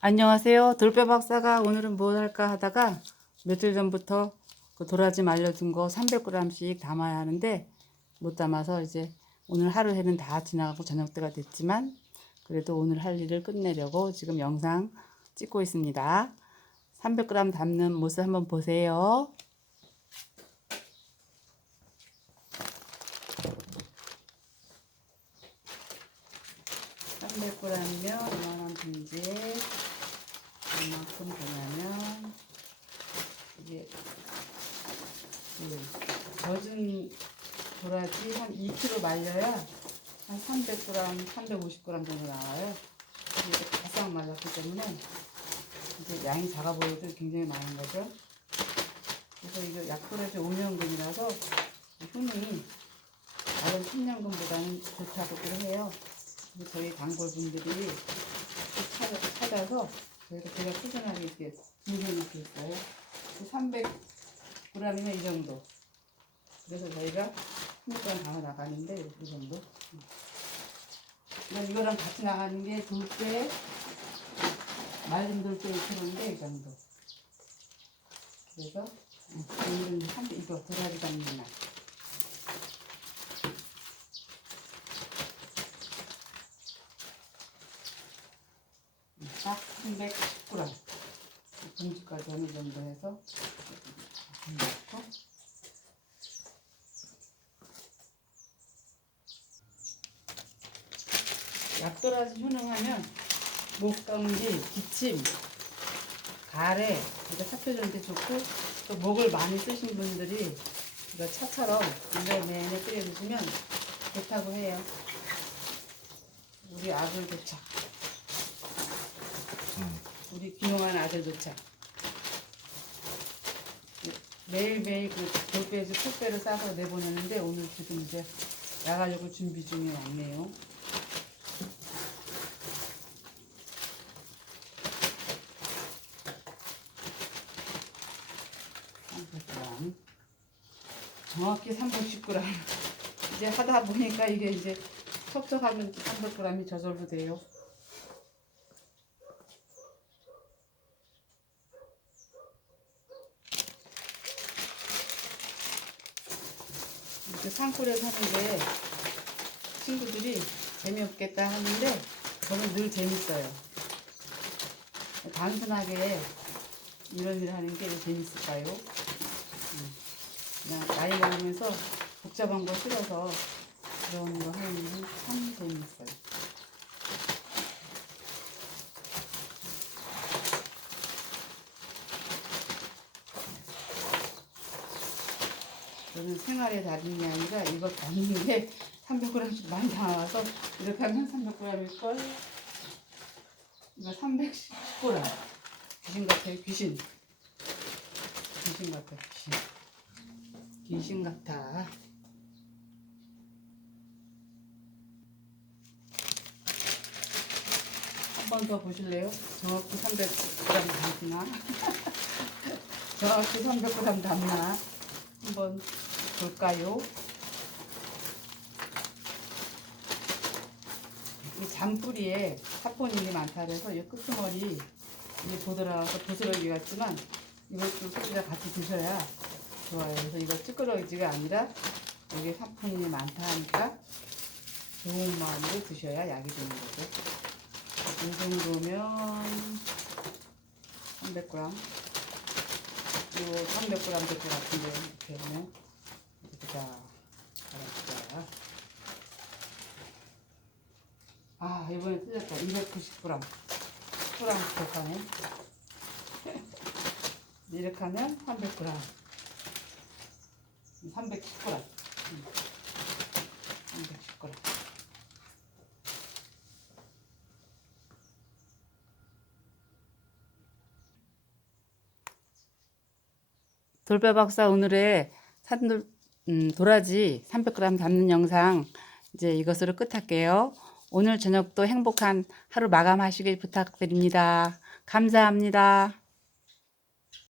안녕하세요. 돌배 박사가 오늘은 뭘 할까 하다가 며칠 전부터 그 도라지 말려둔 거 300g씩 담아야 하는데 못 담아서 이제 오늘 하루에는 다 지나가고 저녁 때가 됐지만 그래도 오늘 할 일을 끝내려고 지금 영상 찍고 있습니다. 300g 담는 모습 한번 보세요. 300g이면 이만한 봉지에 이만큼 되냐면 이게 젖은 도라지 한 2kg 말려야 한 300g, 350g 정도 나와요. 이게 바싹 말랐기 때문에 이제 양이 작아 보여도 굉장히 많은 거죠. 그래서 이거 약도라지 5년근이라서 효능이 다른 천년근보다는 좋다고들 해요. 저희 단골분들이 찾아서 제가 꾸준하게 이렇게 준비해놓고 있어요. 300g이면 이 정도. 그래서 저희가 16g 담아 나가는데 이 정도. 이거랑 같이 나가는 게 돌배, 맑은 돌배 2kg인데 이 정도. 그래서 오늘은 이거 도라지 담는 날. 딱 310g. 봉지까지 어느 정도 해서 넣고 약도라지 효능하면 목감기, 기침, 가래 이거 살펴주는데 좋고 또 목을 많이 쓰신 분들이 이거 차처럼 이거 내내 끓여 드시면 좋다고 해요. 우리 아들 도착. 우리 귀농한 아들 도착. 매일매일 그 돌배에서 풋배를 싸서 내보내는데 오늘 지금 이제 나가려고 준비 중에 왔네요. 정확히 310g. 이제 하다 보니까 이게 이제 척척하면 300g이 저절로 돼요. 이렇게 산골에 사는데 친구들이 재미없겠다 하는데 저는 늘 재밌어요. 단순하게 이런 일 하는 게 왜 재밌을까요? 그냥 나이 먹으면서 복잡한 거 싫어서 그런 거 하는 게 참 재밌어요. 저는 생활의 달인이 아니라 이거 담는 게 300g씩 많이 나와서 이렇게 하면 300g일걸. 이거 310g. 귀신 같아요, 귀신. 귀신 같아, 귀신. 귀신 같아. 한 번 더 보실래요? 정확히 300g 담나? 정확히 300g 담나? 한번 볼까요? 이 잔뿌리에 사포닌이 많다 그래서 이 끄트머리 이게 보드라서 부스러기 같지만 이것도 소리가 같이 드셔야 좋아요. 그래서 이거 찌끄러지가 아니라 여기 사포닌이 많다 하니까 좋은 마음으로 드셔야 약이 되는 거죠. 이 정도면 300g. 이거 300g 될 것 같은데 이렇게 하면 보자. 아 이번에 틀렸다. 290g. 초랑 부족하네. 이렇게 하면 300g. 310g. 310g. 돌배 박사 오늘의 도라지 300g 담는 영상 이제 이것으로 끝할게요. 오늘 저녁도 행복한 하루 마감하시길 부탁드립니다. 감사합니다.